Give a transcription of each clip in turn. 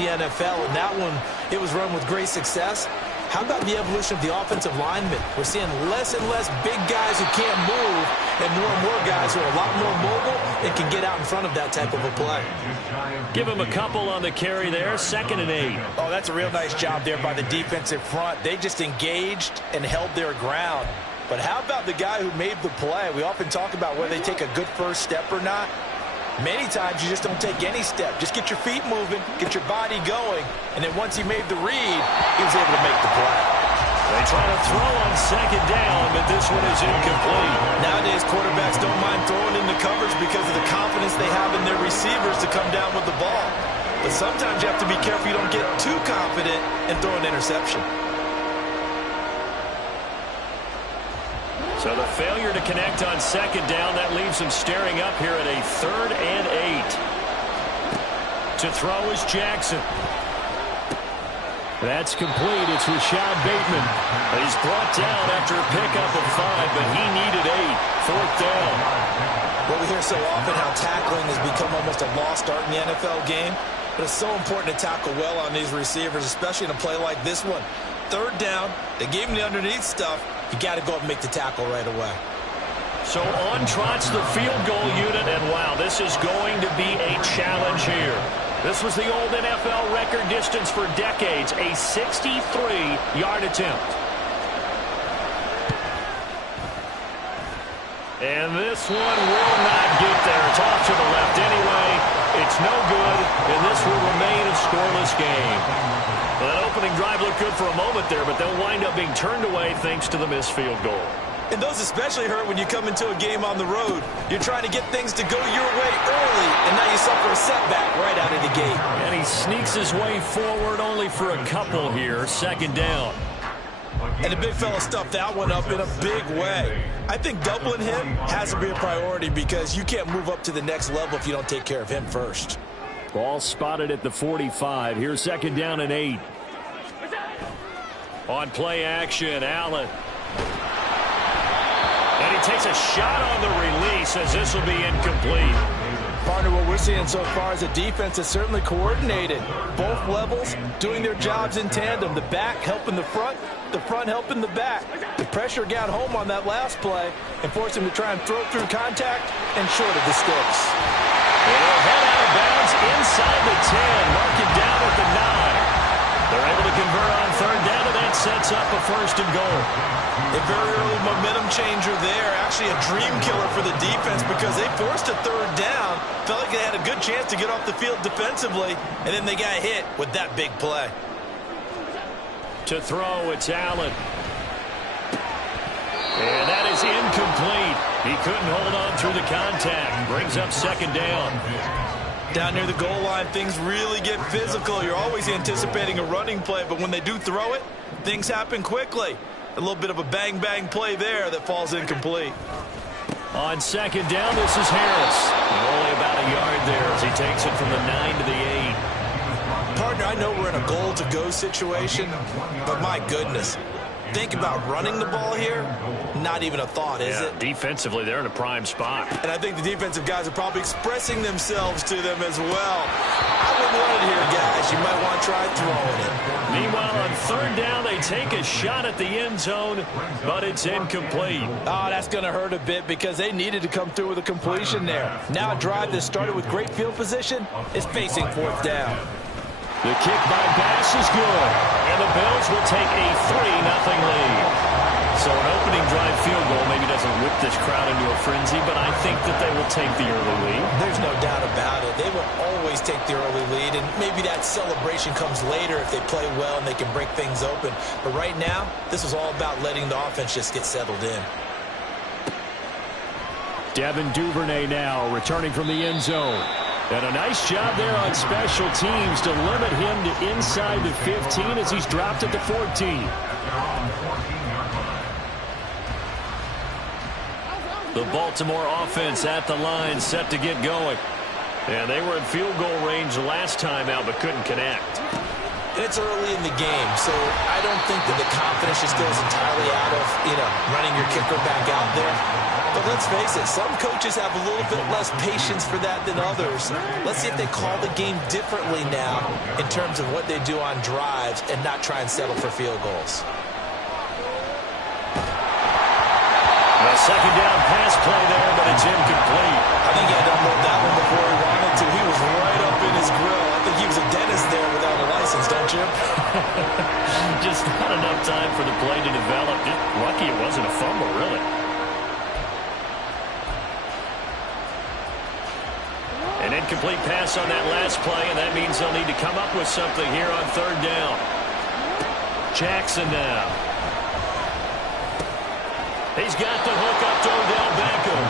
the NFL, and that one, it was run with great success. How about the evolution of the offensive linemen? We're seeing less and less big guys who can't move and more guys who are a lot more mobile and can get out in front of that type of a play. Give him a couple on the carry there, 2nd and 8. Oh, that's a real nice job there by the defensive front. They just engaged and held their ground. But how about the guy who made the play? We often talk about whether they take a good first step or not. Many times you just don't take any step. Just get your feet moving, get your body going, and then once he made the read, he was able to make the play. They try to throw on 2nd down, but this one is incomplete. Nowadays, quarterbacks don't mind throwing into coverage because of the confidence they have in their receivers to come down with the ball. But sometimes you have to be careful you don't get too confident and throw an interception. So the failure to connect on 2nd down, that leaves him staring up here at a 3rd and 8. To throw is Jackson. That's complete. It's Rashad Bateman. He's brought down after a pickup of 5, but he needed 8. 4th down. Well, we hear so often how tackling has become almost a lost art in the NFL game, but it's so important to tackle well on these receivers, especially in a play like this one. 3rd down, they gave him the underneath stuff. You got to go up and make the tackle right away. So on trots the field goal unit, and wow, this is going to be a challenge here. This was the old NFL record distance for decades, a 63-yard attempt. And this one will not get there. It's off to the left anyway. It's no good, and this will remain a scoreless game. Well, that opening drive looked good for a moment there, but they'll wind up being turned away thanks to the missed field goal. And those especially hurt when you come into a game on the road. You're trying to get things to go your way early, and now you suffer a setback right out of the gate. And he sneaks his way forward only for a couple here, 2nd down. And the big fella stuffed that one up in a big way. I think doubling him has to be a priority because you can't move up to the next level if you don't take care of him first. Ball spotted at the 45. Here's 2nd down and 8. On play action, Allen. And he takes a shot on the release as this will be incomplete. Partner, what we're seeing so far is a defense that's certainly coordinated. Both levels doing their jobs in tandem. The back helping the front helping the back. The pressure got home on that last play and forced him to try and throw through contact and short of the sticks. And he'll head out of bounds inside the 10. Mark it down at the 9. They're able to convert on 3rd down, and that sets up a 1st and goal. A very early momentum changer there. Actually a dream killer for the defense because they forced a 3rd down. Felt like they had a good chance to get off the field defensively, and then they got hit with that big play. To throw, it's Allen. And that is incomplete. He couldn't hold on through the contact. Brings up 2nd down. Down near the goal line, things really get physical. You're always anticipating a running play, but when they do throw it, things happen quickly. A little bit of a bang-bang play there that falls incomplete. On 2nd down, this is Harris. And only about a yard there as he takes it from the 9 to the 8. Partner, I know we're in a goal-to-go situation, but my goodness. Think about running the ball here. Not even a thought, is it? Defensively, they're in a prime spot. And I think the defensive guys are probably expressing themselves to them as well. I wouldn't want it here, guys. You might want to try throwing it. Meanwhile, on 3rd down, they take a shot at the end zone, but it's incomplete. Oh, that's going to hurt a bit because they needed to come through with a completion there. Now a drive that started with great field position is facing 4th down. The kick by Bass is good, and the Bills will take a 3-0 lead. So an opening drive field goal maybe doesn't whip this crowd into a frenzy, but I think that they will take the early lead. There's no doubt about it. They will always take the early lead, and maybe that celebration comes later if they play well and they can break things open. But right now, this is all about letting the offense just get settled in. Devin Duvernay now returning from the end zone. And a nice job there on special teams to limit him to inside the 15 as he's dropped at the 14. The Baltimore offense at the line set to get going. And they were in field goal range last time out but couldn't connect. And it's early in the game, so I don't think that the confidence just goes entirely out of, running your kicker back out there. But let's face it, some coaches have a little bit less patience for that than others. Let's see if they call the game differently now in terms of what they do on drives and not try and settle for field goals. A second down pass play there, but it's incomplete. I think he had to unload that one before he wanted to. He was right up in his grill. I think he was a dentist there without a license, don't you? Just not enough time for the play to develop. Just lucky it wasn't a fumble, really. An incomplete pass on that last play, and that means they'll need to come up with something here on third down. Jackson now. He's got the hook up to Odell Beckham.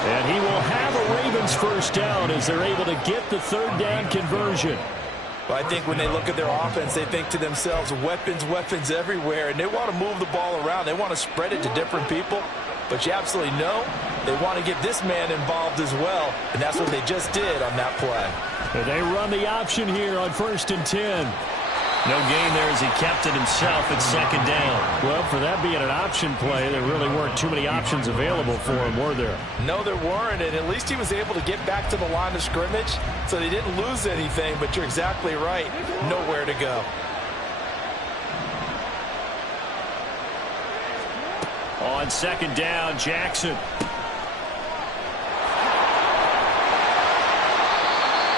And he will have a Ravens first down as they're able to get the third down conversion. Well, I think when they look at their offense, they think to themselves, weapons, weapons everywhere, and they want to move the ball around. They want to spread it to different people. But you absolutely know they want to get this man involved as well, and that's what they just did on that play. And they run the option here on 1st and 10. No gain there as he kept it himself at second down. Well, for that being an option play, there really weren't too many options available for him, were there? No, there weren't, and at least he was able to get back to the line of scrimmage, so they didn't lose anything, but you're exactly right. Nowhere to go. On second down, Jackson.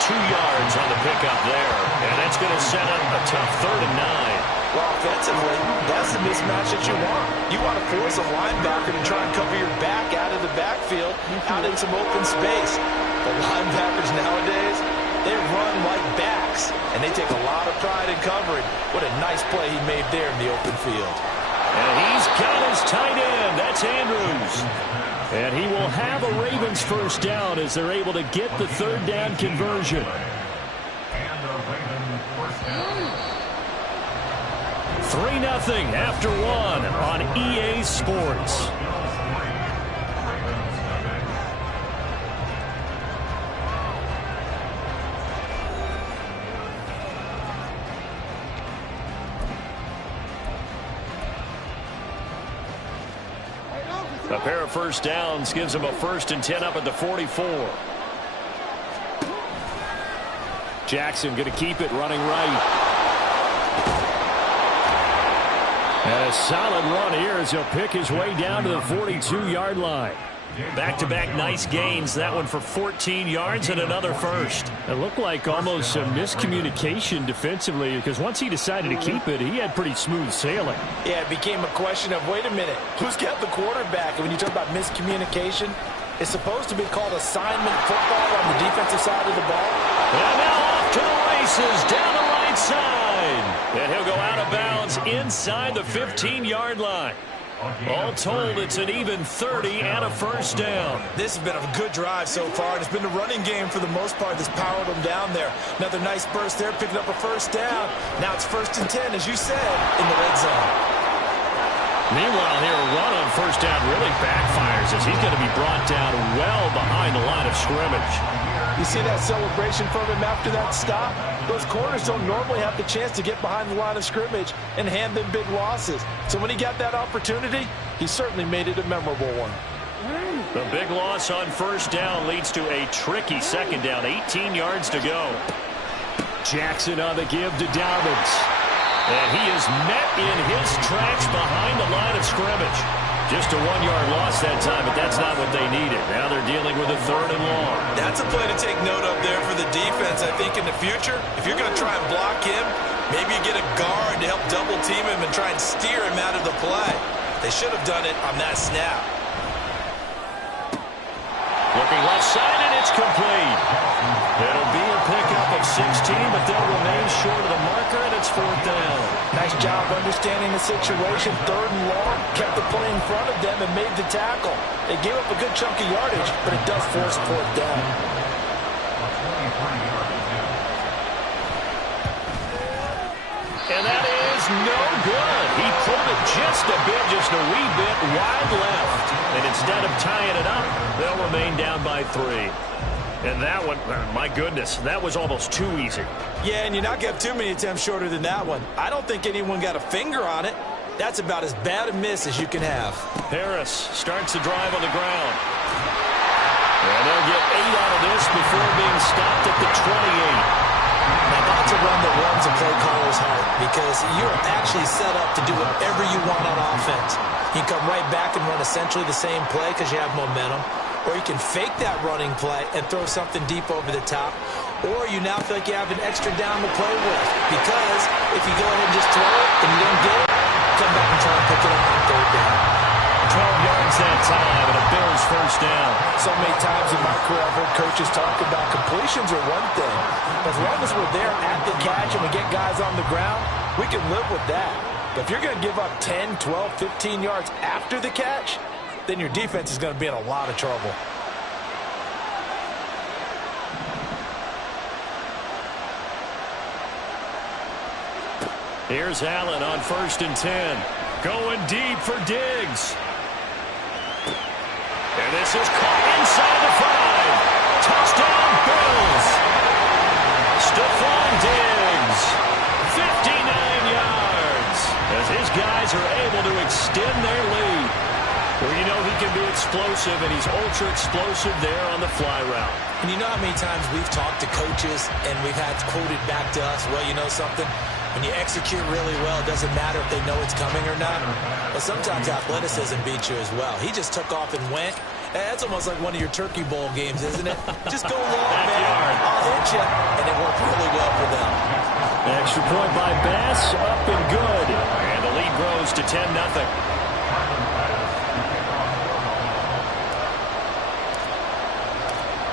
2 yards on the pickup there, and that's going to set up a tough 3rd and 9. Well, offensively, that's the mismatch that you want. You want to force a linebacker to try and cover your back out of the backfield, out in some open space. The linebackers nowadays, they run like backs, and they take a lot of pride in covering. What a nice play he made there in the open field. And he's got his tight end. That's Andrews. And he will have a Ravens first down as they're able to get the third down conversion. 3-0 after 1 on EA Sports. A pair of first downs gives them a 1st and 10 up at the 44. Jackson going to keep it running right. And a solid run here as he'll pick his way down to the 42-yard line. Back-to-back nice gains. That one for 14 yards and another first. It looked like almost some miscommunication defensively because once he decided to keep it, he had pretty smooth sailing. Yeah, it became a question of, wait a minute, who's got the quarterback? And when you talk about miscommunication, it's supposed to be called assignment football on the defensive side of the ball. And now off to the races down the right side. And he'll go out of bounds inside the 15-yard line. All told, it's an even 30 and a first down. This has been a good drive so far. It's been the running game for the most part that's powered them down there. Another nice burst there, picking up a first down. Now it's 1st and 10, as you said, in the red zone. Meanwhile, here a run on first down really backfires as he's going to be brought down well behind the line of scrimmage. You see that celebration from him after that stop? Those corners don't normally have the chance to get behind the line of scrimmage and hand them big losses. So when he got that opportunity, he certainly made it a memorable one. The big loss on first down leads to a tricky second down. 18 yards to go. Jackson on the give to Dobbins. And he is met in his tracks behind the line of scrimmage. Just a 1-yard loss that time, but that's not what they needed. Now they're dealing with a 3rd and long. That's a play to take note of there for the defense. I think in the future, if you're going to try and block him, maybe you get a guard to help double team him and try and steer him out of the play. They should have done it on that snap. Looking left side, and it's complete. It'll be a pickup of 16, but they'll remain short of the marker, and it's 4th down. Nice job understanding the situation. 3rd and long, kept the play in front of them and made the tackle. They gave up a good chunk of yardage, but it does force 4th down. And that is no good. He pulled it just a bit, just a wee bit wide left. And instead of tying it up, they'll remain down by 3. And that one, my goodness, that was almost too easy. Yeah, and you're not going to have too many attempts shorter than that one. I don't think anyone got a finger on it. That's about as bad a miss as you can have. Harris starts the drive on the ground. And they'll get 8 out of this before being stopped at the 28. Now, that's a run that warms a play caller's heart because you're actually set up to do whatever you want on offense. You can come right back and run essentially the same play because you have momentum. Or you can fake that running play and throw something deep over the top. Or you now feel like you have an extra down to play with. Because if you go ahead and just throw it and you don't get it, come back and try and pick it up on third down. 12 yards that time, and a Bills first down. So many times in my career I've heard coaches talk about completions are one thing. As long as we're there at the catch and we get guys on the ground, we can live with that. But if you're going to give up 10, 12, 15 yards after the catch, then your defense is going to be in a lot of trouble. Here's Allen on 1st and 10. Going deep for Diggs. And this is caught inside the 5. Touchdown, Bills. Stephon Diggs, 59 yards. As his guys are able to extend their lead. Well, you know he can be explosive, and he's ultra-explosive there on the fly route. And you know how many times we've talked to coaches and we've had quoted back to us, well, you know something? When you execute really well, it doesn't matter if they know it's coming or not. But sometimes athleticism beats you as well. He just took off and went. That's almost like one of your Turkey Bowl games, isn't it? Just go long, man. I'll hit you. And it worked really well for them. Extra point by Bass, up and good. And the lead grows to 10-0.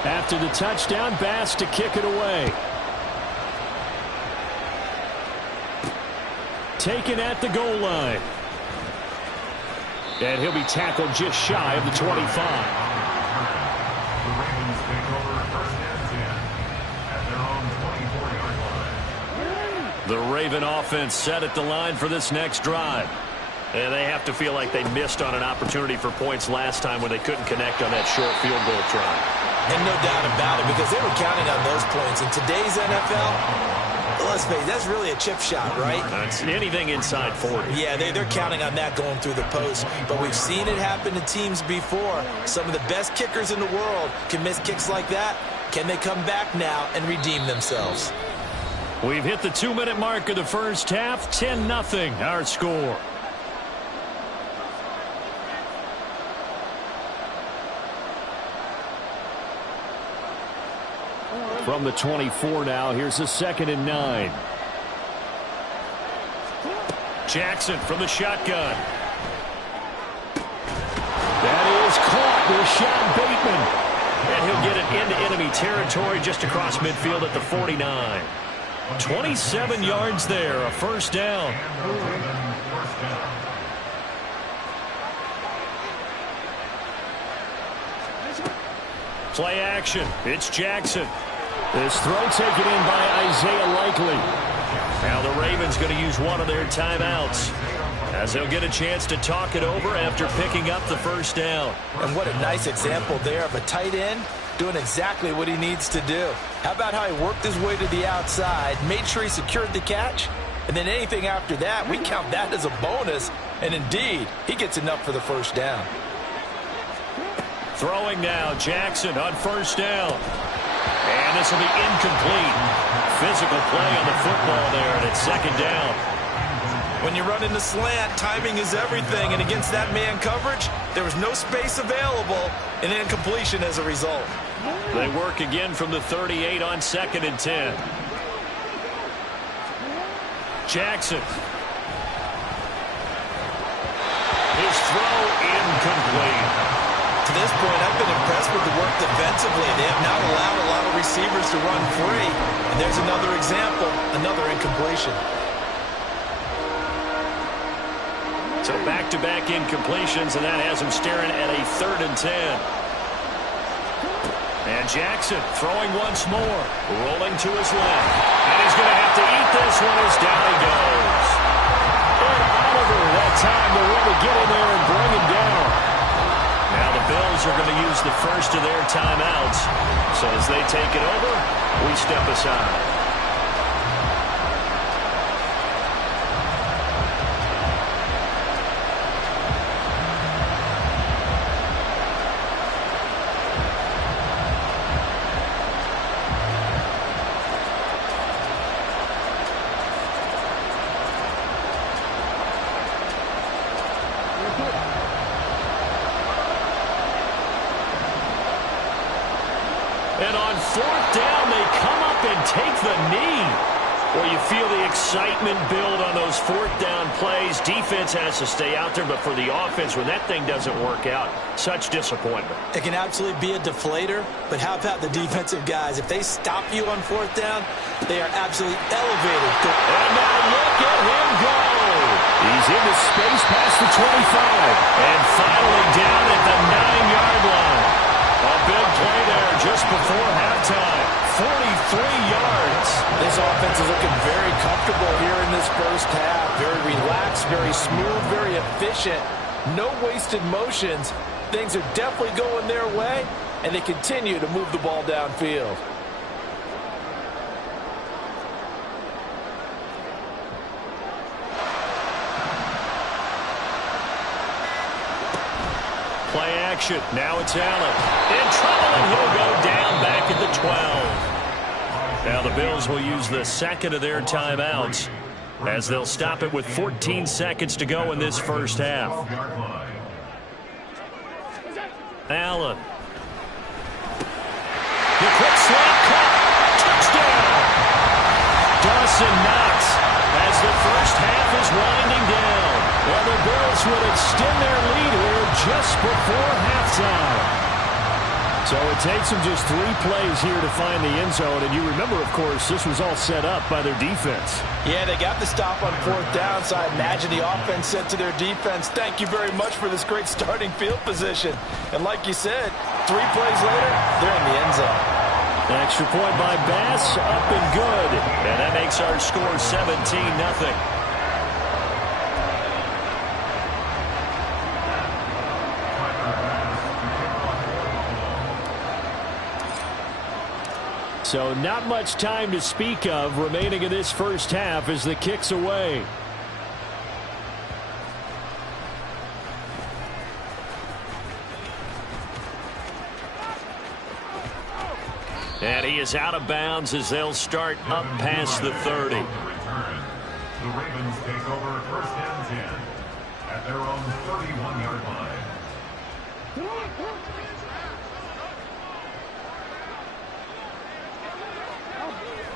After the touchdown, Bass to kick it away. Taken at the goal line. And he'll be tackled just shy of the 25. The Raven offense set at the line for this next drive. And they have to feel like they missed on an opportunity for points last time when they couldn't connect on that short field goal try. And no doubt about it, because they were counting on those points. In today's NFL, let's face it, that's really a chip shot, right? It's anything inside 40. Yeah, they're counting on that going through the post. But we've seen it happen to teams before. Some of the best kickers in the world can miss kicks like that. Can they come back now and redeem themselves? We've hit the 2-minute mark of the first half. 10-0 our score. From the 24 now, here's a 2nd and 9. Jackson from the shotgun. That is caught. Rashad Bateman. And he'll get it into enemy territory just across midfield at the 49. 27 yards there, a first down. Play action. It's Jackson. This throw taken in by Isaiah Likely. Now the Ravens going to use one of their timeouts as they'll get a chance to talk it over after picking up the first down. And what a nice example there of a tight end doing exactly what he needs to do. How about how he worked his way to the outside, made sure he secured the catch, and then anything after that, we count that as a bonus. And indeed, he gets enough for the first down. Throwing now, Jackson on first down. And this will be incomplete. Physical play on the football there, and it's 2nd down. When you run in the slant, timing is everything. And against that man coverage, there was no space available, and incompletion as a result. They work again from the 38 on 2nd and 10. Jackson. His throw incomplete. To this point, I've been impressed with the work defensively. They have not allowed a lot of receivers to run free. And there's another example, another incompletion. So back-to-back incompletions, and that has him staring at a 3rd and 10. And Jackson throwing once more, rolling to his left. And he's going to have to eat this one as down he goes. And Oliver, that time to really get in there and bring him down. Now the Bills Bills are going to use the first of their timeouts. So as they take it over, we step aside. And on fourth down, they come up and take the knee. Well, you feel the excitement build on those fourth down plays. Defense has to stay out there, but for the offense, when that thing doesn't work out, such disappointment. It can absolutely be a deflator, but how about the defensive guys? If they stop you on fourth down, they are absolutely elevated. And now look at him go. He's into space past the 25. And finally down at the 9-yard line. A big play there just before halftime. 43 yards. This offense is looking very comfortable here in this first half. Very relaxed, very smooth, very efficient. No wasted motions. Things are definitely going their way, and they continue to move the ball downfield. Play action. Now it's Allen. In trouble, and he'll go down back at the 12. Now the Bills will use the second of their timeouts as they'll stop it with 14 seconds to go in this first half. Allen. The quick slant cut. Touchdown. Dawson Knox as the first half is winding down. Well, the Bills would extend their lead here just before halftime. So it takes them just 3 plays here to find the end zone. And you remember, of course, this was all set up by their defense. Yeah, they got the stop on fourth down, so I imagine the offense said to their defense, thank you very much for this great starting field position. And like you said, 3 plays later, they're in the end zone. Extra point by Bass, up and good. And that makes our score 17-0. So not much time to speak of remaining in this first half as the kick's away. And he is out of bounds as they'll start up past the 30. The Ravens take over first and 10 at their own 31-yard line.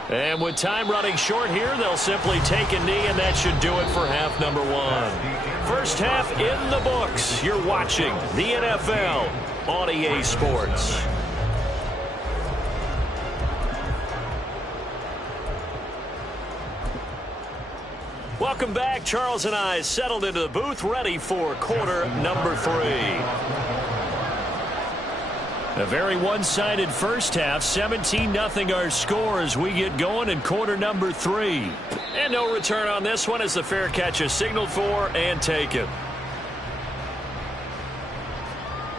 And with time running short here, they'll simply take a knee, and that should do it for half number 1. First half in the books. You're watching the NFL on EA Sports. Welcome back. Charles and I settled into the booth, ready for quarter number 3. A very one-sided first half, 17-0 our score as we get going in quarter number 3. And no return on this one as the fair catch is signaled for and taken.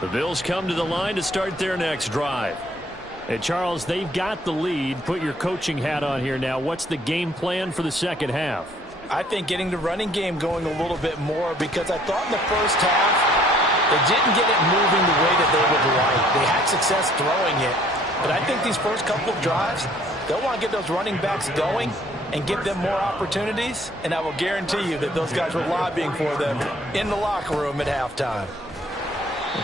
The Bills come to the line to start their next drive. And Charles, they've got the lead. Put your coaching hat on here now. What's the game plan for the second half? I think getting the running game going a little bit more, because I thought in the first half they didn't get it moving the way that they would like. They had success throwing it. But I think these first couple of drives, they'll want to get those running backs going and give them more opportunities. And I will guarantee you that those guys were lobbying for them in the locker room at halftime.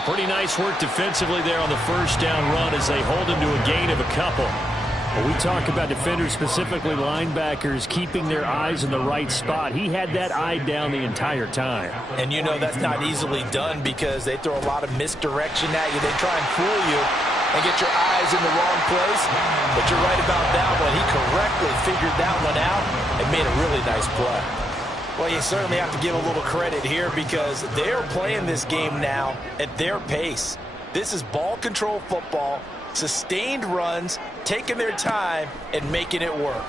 Pretty nice work defensively there on the first down run as they hold him to a gain of a couple. When we talk about defenders, specifically linebackers, keeping their eyes in the right spot, he had that eye down the entire time. And you know that's not easily done because they throw a lot of misdirection at you. They try and fool you and get your eyes in the wrong place. But you're right about that one. He correctly figured that one out and made a really nice play. Well, you certainly have to give a little credit here because they're playing this game now at their pace. This is ball control football. Sustained runs, taking their time, and making it work.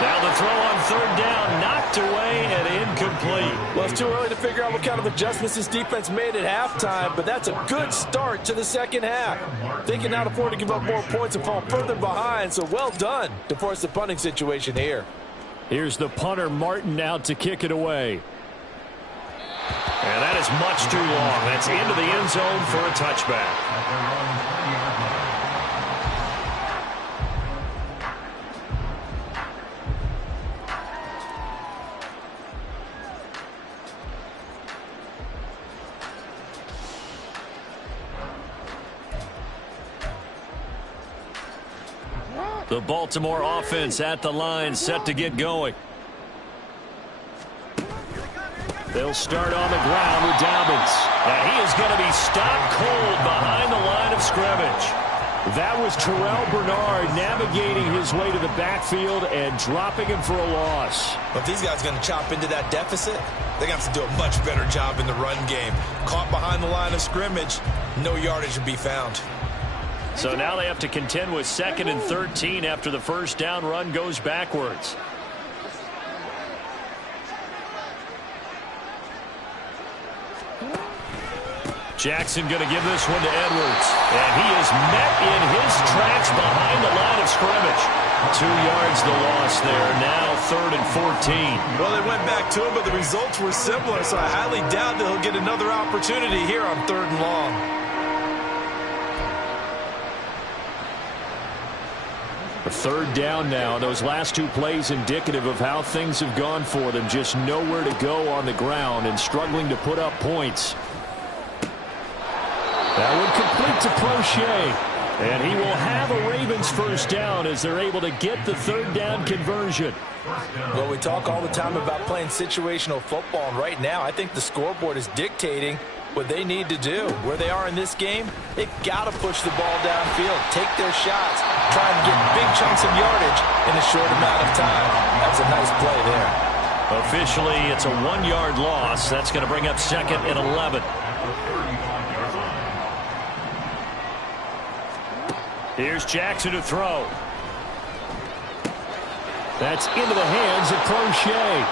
Now the throw on third down, knocked away and incomplete. Well, it's too early to figure out what kind of adjustments this defense made at halftime, but that's a good start to the second half. They can now afford to give up more points and fall further behind, so well done to force the punting situation here. Here's the punter, Martin, out to kick it away. And that is much too long. That's into the end zone for a touchback. The Baltimore offense at the line, set to get going. They'll start on the ground with Dobbins. And he is going to be stopped cold behind the line of scrimmage. That was Terrell Bernard navigating his way to the backfield and dropping him for a loss. But if these guys are going to chop into that deficit, they're going to have to do a much better job in the run game. Caught behind the line of scrimmage, no yardage to be found. So now they have to contend with 2nd and 13 after the first down run goes backwards. Jackson going to give this one to Edwards. And he is met in his tracks behind the line of scrimmage. 2 yards the loss there. Now 3rd and 14. Well, they went back to him, but the results were similar, so I highly doubt that he'll get another opportunity here on 3rd and long. A 3rd down now. Those last 2 plays indicative of how things have gone for them. Just nowhere to go on the ground and struggling to put up points. That would complete to Prochet. And he will have a Ravens first down as they're able to get the 3rd down conversion. Well, we talk all the time about playing situational football, and right now I think the scoreboard is dictating what they need to do. Where they are in this game, they've got to push the ball downfield, take their shots, try and get big chunks of yardage in a short amount of time. That's a nice play there. Officially, it's a 1-yard loss. That's going to bring up 2nd and 11. Here's Jackson to throw. That's into the hands of Prochet.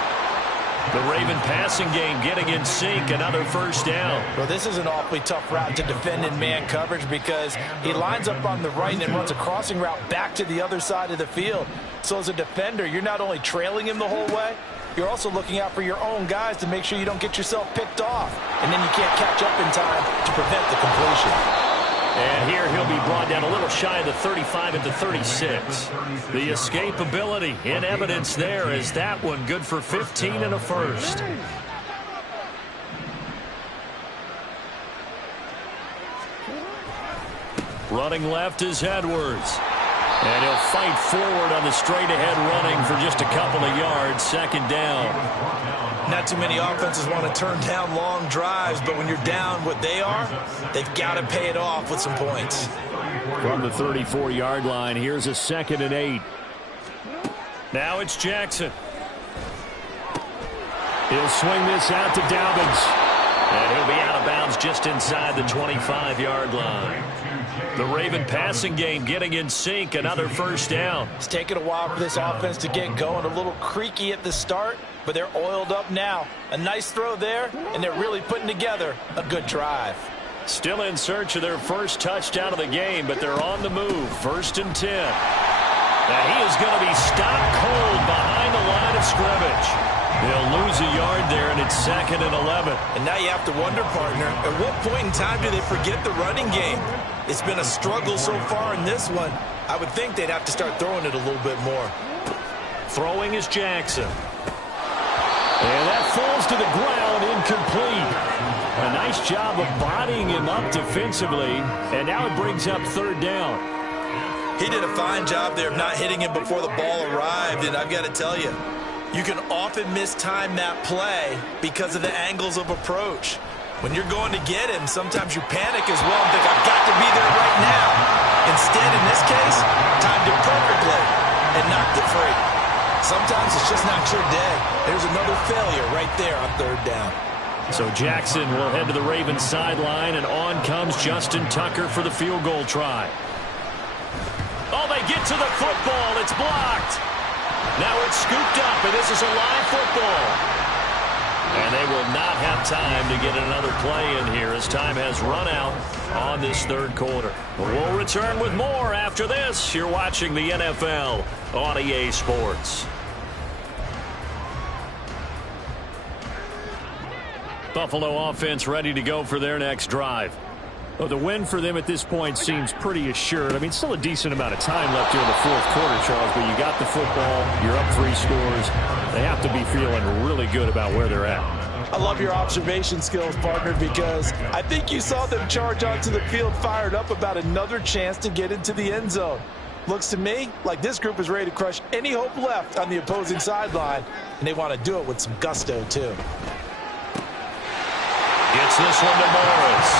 The Raven passing game getting in sync. Another first down. Well, this is an awfully tough route to defend in man coverage because he lines up on the right and then runs a crossing route back to the other side of the field. So as a defender, you're not only trailing him the whole way, you're also looking out for your own guys to make sure you don't get yourself picked off. And then you can't catch up in time to prevent the completion. And here he'll be brought down a little shy of the 35 at the 36. The escapability in evidence there is that one good for 15 and a first. Running left is Edwards. And he'll fight forward on the straight-ahead running for just a couple of yards. 2nd down. Not too many offenses want to turn down long drives, but when you're down what they are, they've got to pay it off with some points. From the 34-yard line, here's a 2nd and 8. Now it's Jackson. He'll swing this out to Dobbins. And he'll be out of bounds just inside the 25-yard line. The Raven passing game getting in sync. Another first down. It's taken a while for this offense to get going. A little creaky at the start, but they're oiled up now. A nice throw there, and they're really putting together a good drive. Still in search of their first touchdown of the game, but they're on the move. 1st and 10. Now he is going to be stopped cold behind the line of scrimmage. They'll lose a yard there, and it's 2nd and 11. And now you have to wonder, partner, at what point in time do they forget the running game? It's been a struggle so far in this one. I would think they'd have to start throwing it a little bit more. Throwing is Jackson. And that falls to the ground, incomplete. A nice job of bodying him up defensively, and now it brings up 3rd down. He did a fine job there of not hitting him before the ball arrived, and I've got to tell you, you can often mistime that play because of the angles of approach. When you're going to get him, sometimes you panic as well and think, I've got to be there right now. Instead, in this case, timed it perfectly and knocked it free. Sometimes it's just not your day. There's another failure right there on 3rd down. So Jackson will head to the Ravens sideline, and on comes Justin Tucker for the field goal try. Oh, they get to the football. It's blocked. Now it's scooped up, and this is a live football. And they will not have time to get another play in here as time has run out on this third quarter. We'll return with more after this. You're watching the NFL on EA Sports. Buffalo offense ready to go for their next drive. Well, the win for them at this point seems pretty assured. I mean, still a decent amount of time left here in the fourth quarter, Charles, but you got the football, you're up 3 scores. They have to be feeling really good about where they're at. I love your observation skills, partner, because I think you saw them charge onto the field fired up about another chance to get into the end zone. Looks to me like this group is ready to crush any hope left on the opposing sideline, and they want to do it with some gusto, too. Gets this one to Morris.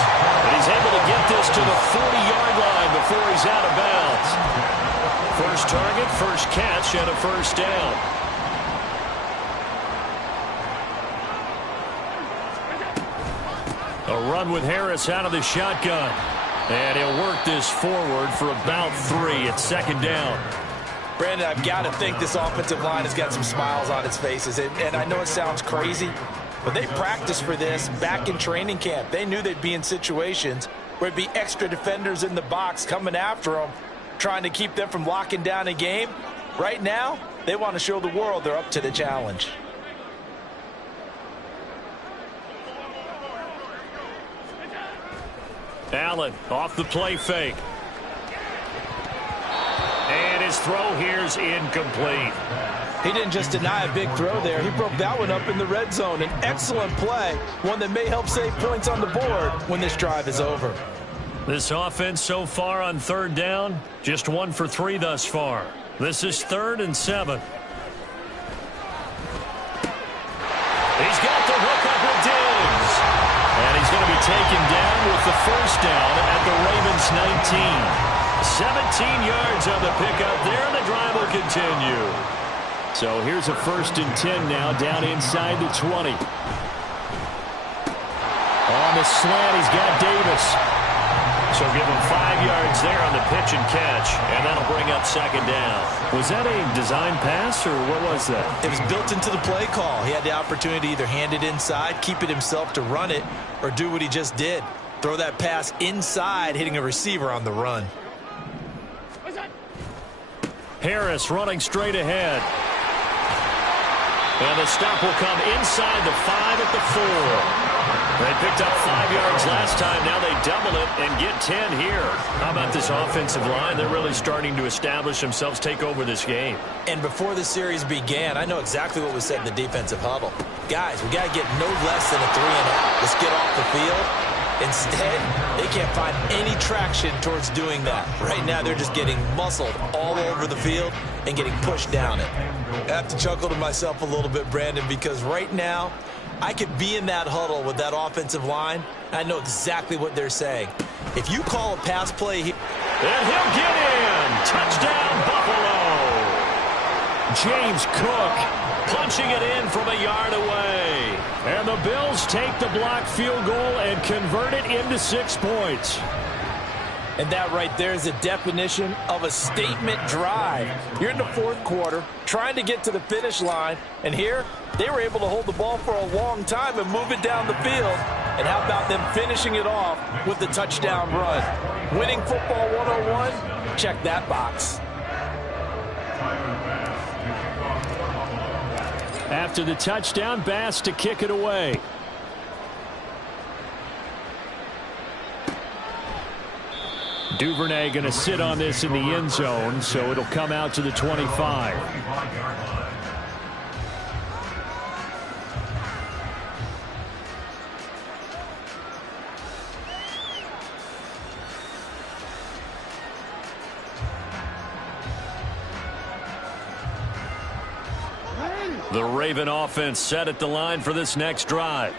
And he's able to get this to the 40-yard line before he's out of bounds. First target, first catch, and a first down. A run with Harris out of the shotgun. And he'll work this forward for about 3 at second down. Brandon, I've got to think this offensive line has got some smiles on its faces. And I know it sounds crazy, but they practiced for this back in training camp. They knew they'd be in situations where it'd be extra defenders in the box coming after them, trying to keep them from locking down a game. Right now, they want to show the world they're up to the challenge. Allen off the play fake. And his throw here's incomplete. He didn't just deny a big throw there. He broke that one up in the red zone. An excellent play, one that may help save points on the board when this drive is over. This offense so far on third down, just 1 for 3 thus far. This is 3rd and 7. He's got the hook up with Diggs. And he's going to be taken down with the first down at the Ravens 19. 17 yards on the pickup there, and the drive will continue. So here's a 1st and 10 now, down inside the 20. On the slant, he's got Davis. So give him 5 yards there on the pitch and catch, and that'll bring up second down. Was that a design pass, or what was that? It was built into the play call. He had the opportunity to either hand it inside, keep it himself to run it, or do what he just did. Throw that pass inside, hitting a receiver on the run. Harris running straight ahead. And the stop will come inside the 5 at the 4. They picked up 5 yards last time. Now they double it and get 10 here. How about this offensive line? They're really starting to establish themselves, take over this game. And before the series began, I know exactly what was said in the defensive huddle. Guys, we got to get no less than a 3-and-out. Let's get off the field. Instead, they can't find any traction towards doing that. Right now, they're just getting muscled all over the field and getting pushed down it. I have to chuckle to myself a little bit, Brandon, because right now, I could be in that huddle with that offensive line. I know exactly what they're saying. If you call a pass play here, and he'll get in. Touchdown, Buffalo. James Cook punching it in from a yard away. And the Bills take the blocked field goal and convert it into 6 points. And that right there is a definition of a statement drive. You're in the fourth quarter, trying to get to the finish line, and here they were able to hold the ball for a long time and move it down the field. And how about them finishing it off with the touchdown run? Winning football 101, check that box. After the touchdown, Bass to kick it away. Duvernay going to sit on this in the end zone, so it'll come out to the 25. The Raven offense set at the line for this next drive.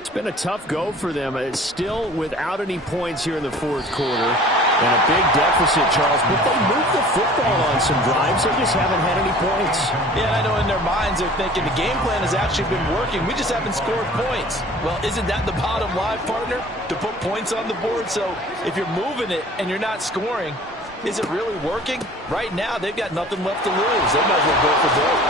It's been a tough go for them. It's still without any points here in the fourth quarter. And a big deficit, Charles. But they moved the football on some drives. They just haven't had any points. Yeah, and I know in their minds they're thinking the game plan has actually been working. We just haven't scored points. Well, isn't that the bottom line, partner? To put points on the board. So if you're moving it and you're not scoring, Is it really working? Right now, they've got nothing left to lose. They might as well go for gold.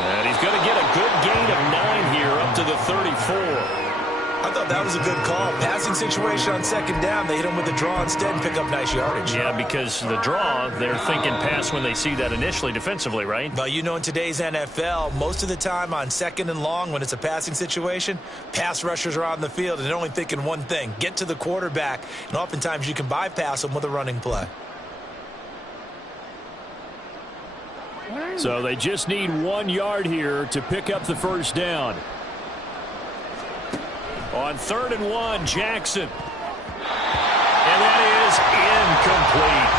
And he's going to get a good gain of 9 here up to the 34. I thought that was a good call. Passing situation on second down. They hit him with a draw instead and pick up nice yardage. Yeah, because the draw, they're thinking pass when they see that initially defensively, right? But you know, in today's NFL, most of the time on second and long, when it's a passing situation, pass rushers are on the field and they're only thinking one thing: get to the quarterback. And oftentimes you can bypass them with a running play. So they just need 1 yard here to pick up the first down. On 3rd and 1, Jackson. And that is incomplete.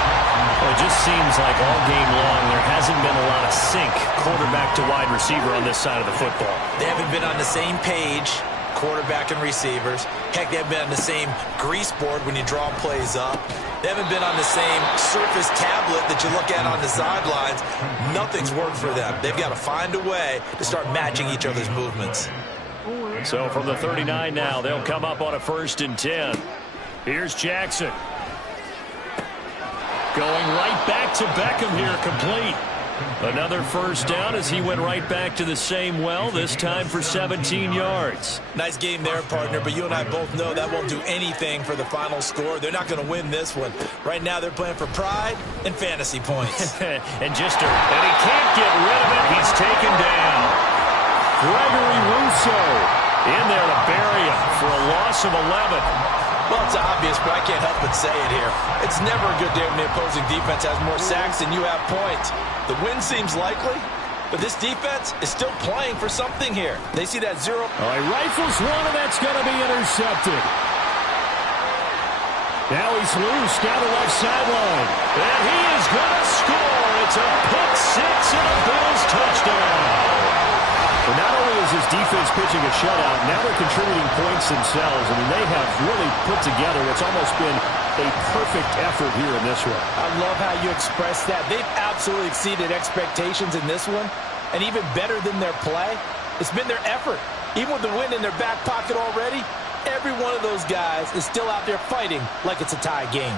Well, it just seems like all game long there hasn't been a lot of sync quarterback to wide receiver on this side of the football. They haven't been on the same page, quarterback and receivers. Heck, they haven't been on the same grease board when you draw plays up. They haven't been on the same surface tablet that you look at on the sidelines. Nothing's worked for them. They've got to find a way to start matching each other's movements. So from the 39 now, they'll come up on a 1st and 10. Here's Jackson. Going right back to Beckham here, complete. Another first down as he went right back to the same well, this time for 17 yards. Nice game there, partner, but you and I both know that won't do anything for the final score. They're not going to win this one. Right now they're playing for pride and fantasy points. and he can't get rid of it. He's taken down. Gregory Rousseau in there to bury him for a loss of 11. Well, it's obvious, but I can't help but say it here. It's never a good day when the opposing defense has more sacks than you have points. The win seems likely, but this defense is still playing for something here. They see that zero. Oh, he rifles one, and that's going to be intercepted. Now he's loose down the left sideline. And he is going to score. It's a pick six and a Bills touchdown. But not only is his defense pitching a shutout, now they're contributing points themselves. I mean, they have really put together what's almost been a perfect effort here in this one. I love how you express that. They've absolutely exceeded expectations in this one, and even better than their play, it's been their effort. Even with the win in their back pocket already, every one of those guys is still out there fighting like it's a tie game.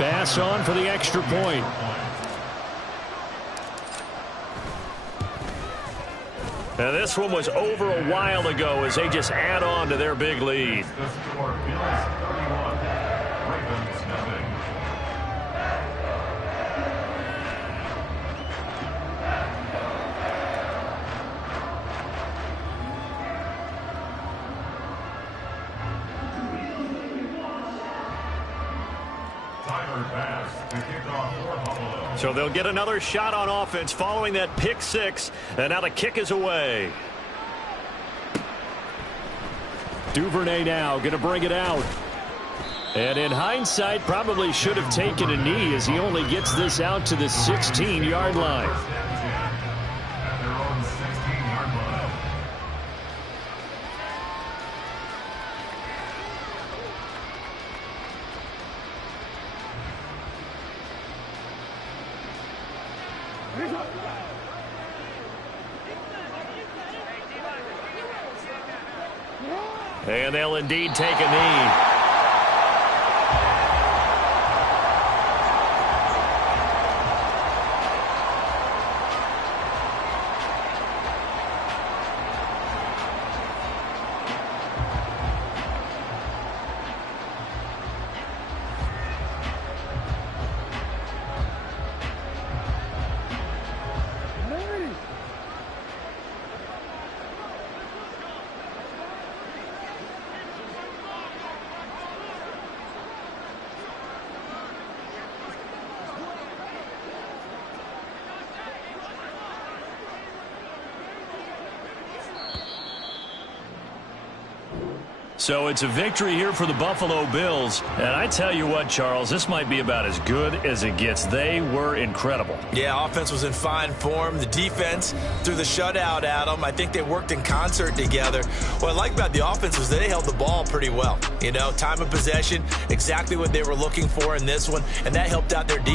Bass on for the extra point. Now this one was over a while ago as they just add on to their big lead. The score, Bills 31, Ravens nothing. Tyler Bass, the kickoff for Buffalo. So they'll get another shot on offense following that pick six, and now the kick is away. Duvernay now going to bring it out. And in hindsight, probably should have taken a knee as he only gets this out to the 16-yard line. At their own 16-yard line. And they'll indeed take a knee. So it's a victory here for the Buffalo Bills. And I tell you what, Charles, this might be about as good as it gets. They were incredible. Yeah, offense was in fine form. The defense threw the shutout at them. I think they worked in concert together. What I like about the offense was they held the ball pretty well. You know, time of possession, exactly what they were looking for in this one, and that helped out their defense.